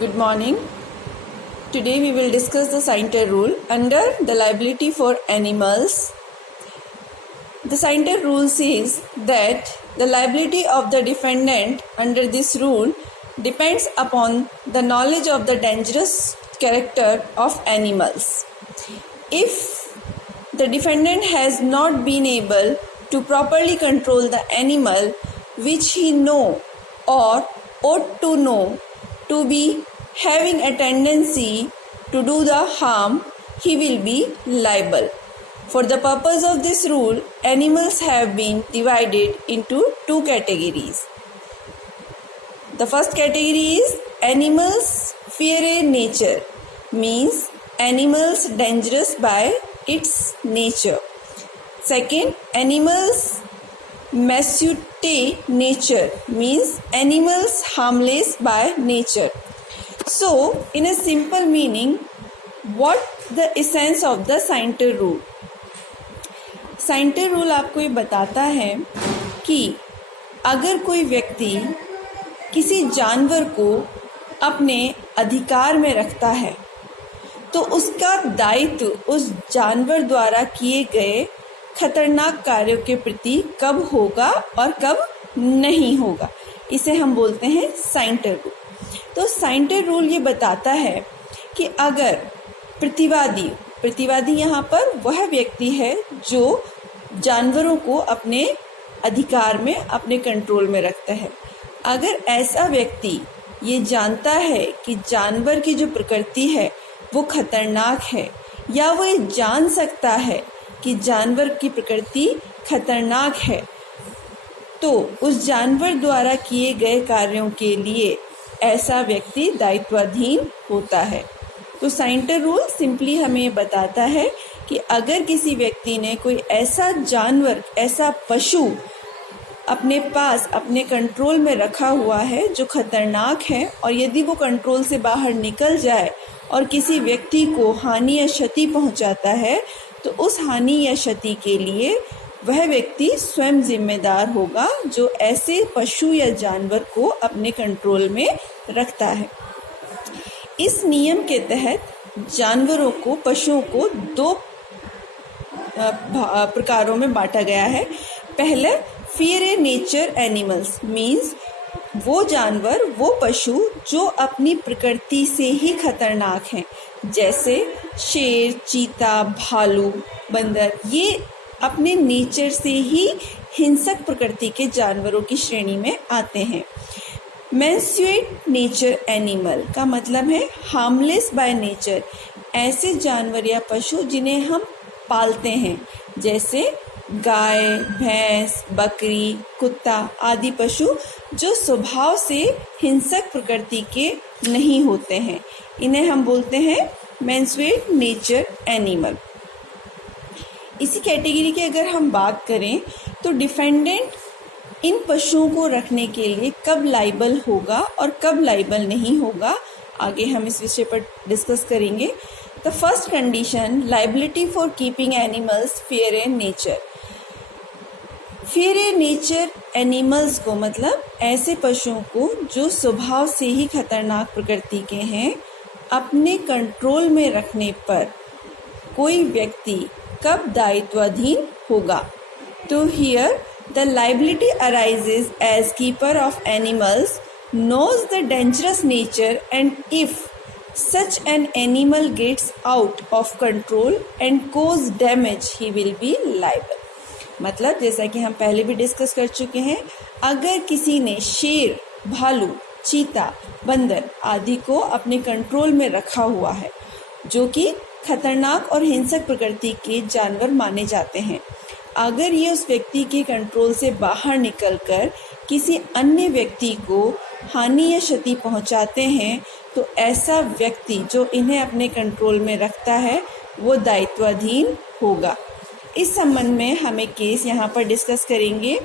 Good morning. Today we will discuss the Sainter rule under the liability for animals. The Sainter rule says that the liability of the defendant under this rule depends upon the knowledge of the dangerous character of animals. If the defendant has not been able to properly control the animal which he know or ought to know to be having a tendency to do the harm, he will be liable. For the purpose of this rule, animals have been divided into two categories. The first category is animals fierae nature, means animals dangerous by its nature. Second, animals macete nature, means animals harmless by nature. So, in a simple meaning, what the essence of the Sainter rule? Scienter rule आपको ये बताता है कि अगर कोई व्यक्ति किसी जानवर को अपने अधिकार में रखता है तो उसका दायित्व उस जानवर द्वारा किए गए खतरनाक कार्यों के प्रति कब होगा और कब नहीं होगा, इसे हम बोलते हैं साइंटर रूल। तो साइंटर रूल ये बताता है कि अगर प्रतिवादी यहाँ पर वह व्यक्ति है जो जानवरों को अपने अधिकार में, अपने कंट्रोल में रखता है। अगर ऐसा व्यक्ति ये जानता है कि जानवर की जो प्रकृति है वो खतरनाक है, या वो ये जान सकता है कि जानवर की प्रकृति खतरनाक है, तो उस जानवर द्वारा किए गए कार्यों के लिए ऐसा व्यक्ति दायित्वाधीन होता है। तो साइंटर रूल सिंपली हमें ये बताता है कि अगर किसी व्यक्ति ने कोई ऐसा जानवर, ऐसा पशु अपने पास, अपने कंट्रोल में रखा हुआ है जो खतरनाक है, और यदि वो कंट्रोल से बाहर निकल जाए और किसी व्यक्ति को हानि या क्षति पहुंचाता है, तो उस हानि या क्षति के लिए वह व्यक्ति स्वयं जिम्मेदार होगा जो ऐसे पशु या जानवर को अपने कंट्रोल में रखता है। इस नियम के तहत जानवरों को, पशुओं को दो प्रकारों में बांटा गया है। पहले फिएरे नेचर एनिमल्स, मीन्स वो जानवर, वो पशु जो अपनी प्रकृति से ही खतरनाक हैं, जैसे शेर, चीता, भालू, बंदर, ये अपने नेचर से ही हिंसक प्रकृति के जानवरों की श्रेणी में आते हैं। मैंस्यूएट नेचर एनिमल का मतलब है हार्मलेस बाय नेचर, ऐसे जानवर या पशु जिन्हें हम पालते हैं, जैसे गाय, भैंस, बकरी, कुत्ता आदि पशु जो स्वभाव से हिंसक प्रकृति के नहीं होते हैं, इन्हें हम बोलते हैं मैंस्यूएट नेचर एनिमल। इसी कैटेगरी की अगर हम बात करें तो डिफेंडेंट इन पशुओं को रखने के लिए कब लाइबल होगा और कब लाइबल नहीं होगा, आगे हम इस विषय पर डिस्कस करेंगे। The first condition, liability for keeping animals ferae naturae. Ferae naturae animals को मतलब ऐसे पशुओं को जो स्वभाव से ही खतरनाक प्रकृति के हैं, अपने कंट्रोल में रखने पर कोई व्यक्ति कब दायित्वाधीन होगा। तो here the liability arises as keeper of animals knows the dangerous nature, and if such an animal gets out of control and cause damage, he will be liable। मतलब जैसा कि हम पहले भी डिस्कस कर चुके हैं, अगर किसी ने शेर, भालू, चीता, बंदर आदि को अपने कंट्रोल में रखा हुआ है जो कि खतरनाक और हिंसक प्रकृति के जानवर माने जाते हैं, अगर ये उस व्यक्ति के कंट्रोल से बाहर निकलकर किसी अन्य व्यक्ति को हानि या क्षति पहुंचाते हैं, तो ऐसा व्यक्ति जो इन्हें अपने कंट्रोल में रखता है वो दायित्वाधीन होगा। इस संबंध में हम एक केस यहाँ पर डिस्कस करेंगे,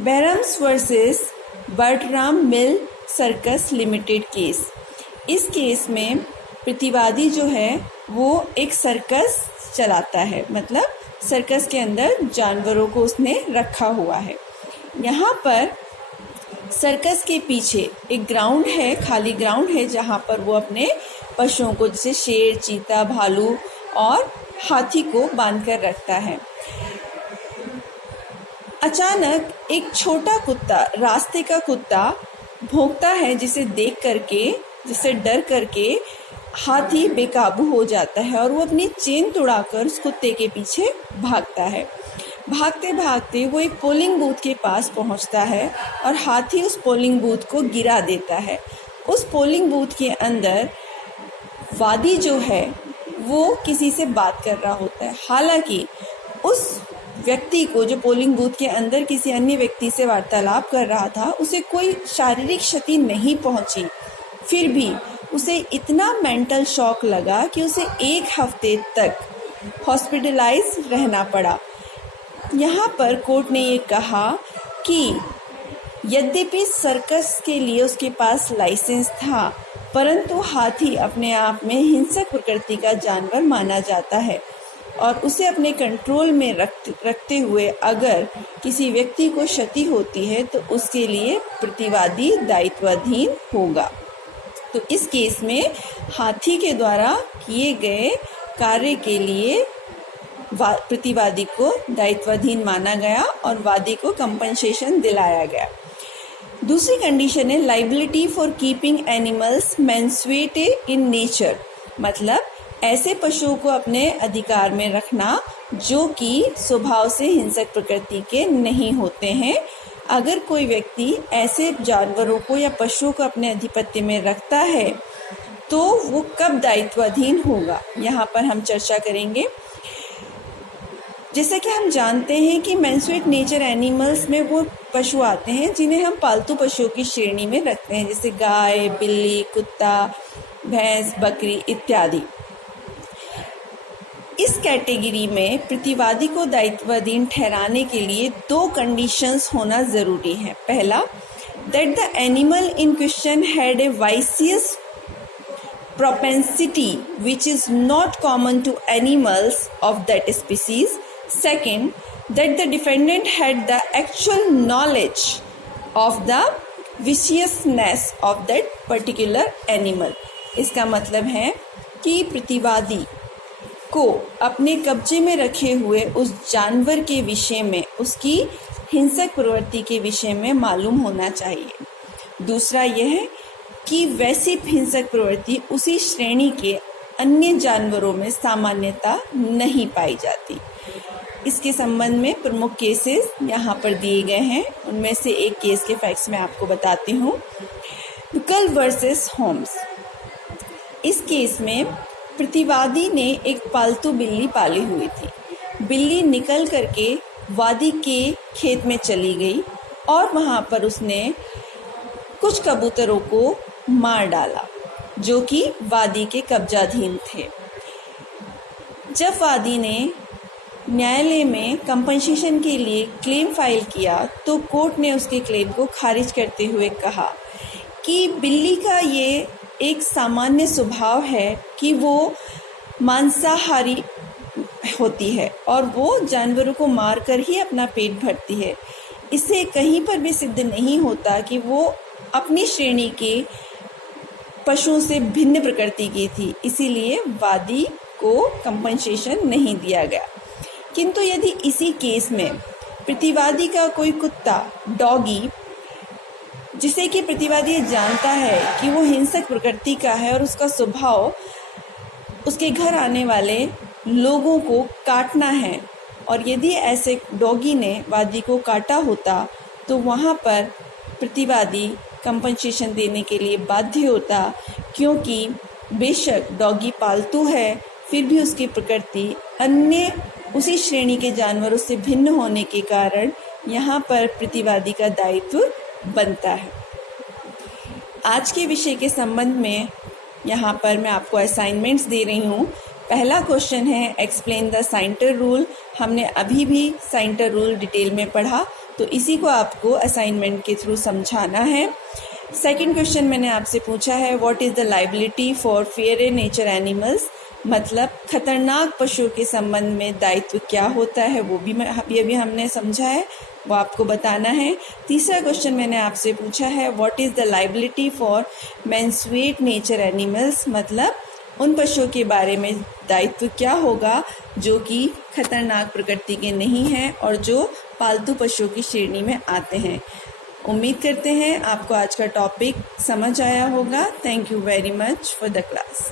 बैरम्स वर्सेस बर्टराम मिल सर्कस लिमिटेड केस। इस केस में प्रतिवादी जो है वो एक सर्कस चलाता है, मतलब सर्कस के अंदर जानवरों को उसने रखा हुआ है। यहाँ पर सर्कस के पीछे एक ग्राउंड है, खाली ग्राउंड है, जहाँ पर वो अपने पशुओं को जैसे शेर, चीता, भालू और हाथी को बांध कर रखता है। अचानक एक छोटा कुत्ता, रास्ते का कुत्ता भौंकता है, जिसे डर करके हाथी बेकाबू हो जाता है और वो अपनी चेन तुड़ाकर उस कुत्ते के पीछे भागता है। भागते भागते वो एक पोलिंग बूथ के पास पहुंचता है और हाथी उस पोलिंग बूथ को गिरा देता है। उस पोलिंग बूथ के अंदर वादी जो है वो किसी से बात कर रहा होता है। हालांकि उस व्यक्ति को, जो पोलिंग बूथ के अंदर किसी अन्य व्यक्ति से वार्तालाप कर रहा था, उसे कोई शारीरिक क्षति नहीं पहुंची। फिर भी उसे इतना मेंटल शॉक लगा कि उसे 1 हफ्ते तक हॉस्पिटलाइज रहना पड़ा। यहाँ पर कोर्ट ने ये कहा कि यद्यपि सर्कस के लिए उसके पास लाइसेंस था, परंतु हाथी अपने आप में हिंसक प्रकृति का जानवर माना जाता है और उसे अपने कंट्रोल में रखते हुए अगर किसी व्यक्ति को क्षति होती है तो उसके लिए प्रतिवादी दायित्वाधीन होगा। तो इस केस में हाथी के द्वारा किए गए कार्य के लिए प्रतिवादी को दायित्वाधीन माना गया और वादी को कंपनसेशन दिलाया गया। दूसरी कंडीशन है liability for keeping animals mansuetae in nature, मतलब ऐसे पशुओं को अपने अधिकार में रखना जो कि स्वभाव से हिंसक प्रकृति के नहीं होते हैं। अगर कोई व्यक्ति ऐसे जानवरों को या पशुओं को अपने अधिपत्य में रखता है तो वो कब दायित्वाधीन होगा, यहाँ पर हम चर्चा करेंगे। जैसा कि हम जानते हैं कि मेंसुएट नेचर एनिमल्स में वो पशु आते हैं जिन्हें हम पालतू पशुओं की श्रेणी में रखते हैं, जैसे गाय, बिल्ली, कुत्ता, भैंस, बकरी इत्यादि। इस कैटेगरी में प्रतिवादी को दायित्वाधीन ठहराने के लिए 2 कंडीशंस होना जरूरी है। पहला, that the animal in question had a vicious propensity which is not common to animals of that species. Second, that the defendant had the actual knowledge of the viciousness of that particular animal. इसका मतलब है कि प्रतिवादी को अपने कब्जे में रखे हुए उस जानवर के विषय में, उसकी हिंसक प्रवृत्ति के विषय में मालूम होना चाहिए। दूसरा यह है कि वैसी हिंसक प्रवृत्ति उसी श्रेणी के अन्य जानवरों में सामान्यता नहीं पाई जाती। इसके संबंध में प्रमुख केसेस यहाँ पर दिए गए हैं। उनमें से एक केस के फैक्ट्स मैं आपको बताती हूँ। बुकल वर्सेस होम्स। इस केस में प्रतिवादी ने एक पालतू बिल्ली पाली हुई थी। बिल्ली निकल करके वादी के खेत में चली गई और वहाँ पर उसने कुछ कबूतरों को मार डाला जो कि वादी के कब्जाधीन थे। जब वादी ने न्यायालय में कंपनसेशन के लिए क्लेम फाइल किया तो कोर्ट ने उसके क्लेम को खारिज करते हुए कहा कि बिल्ली का ये एक सामान्य स्वभाव है कि वो मांसाहारी होती है और वो जानवरों को मारकर ही अपना पेट भरती है। इससे कहीं पर भी सिद्ध नहीं होता कि वो अपनी श्रेणी के पशुओं से भिन्न प्रकृति की थी, इसीलिए वादी को कंपनसेशन नहीं दिया गया। किंतु यदि इसी केस में प्रतिवादी का कोई कुत्ता, डॉगी, जिसे कि प्रतिवादी जानता है कि वो हिंसक प्रकृति का है और उसका स्वभाव उसके घर आने वाले लोगों को काटना है, और यदि ऐसे डॉगी ने वादी को काटा होता तो वहाँ पर प्रतिवादी कंपनसेशन देने के लिए बाध्य होता, क्योंकि बेशक डॉगी पालतू है फिर भी उसकी प्रकृति अन्य उसी श्रेणी के जानवरों से भिन्न होने के कारण यहाँ पर प्रतिवादी का दायित्व बनता है। आज के विषय के संबंध में यहाँ पर मैं आपको असाइनमेंट्स दे रही हूँ। पहला क्वेश्चन है एक्सप्लेन द साइंटर रूल। हमने अभी भी साइंटर रूल डिटेल में पढ़ा, तो इसी को आपको असाइनमेंट के थ्रू समझाना है। सेकंड क्वेश्चन मैंने आपसे पूछा है what is the liability for fair nature animals, मतलब खतरनाक पशुओं के संबंध में दायित्व क्या होता है, वो भी अभी हमने समझा है। वो आपको बताना है। तीसरा क्वेश्चन मैंने आपसे पूछा है, what is the liability for menstruate nature animals, मतलब उन पशुओं के बारे में दायित्व क्या होगा जो कि खतरनाक प्रकृति के नहीं हैं और जो पालतू पशुओं की श्रेणी में आते हैं। उम्मीद करते हैं आपको आज का टॉपिक समझ आया होगा। Thank you very much for the class.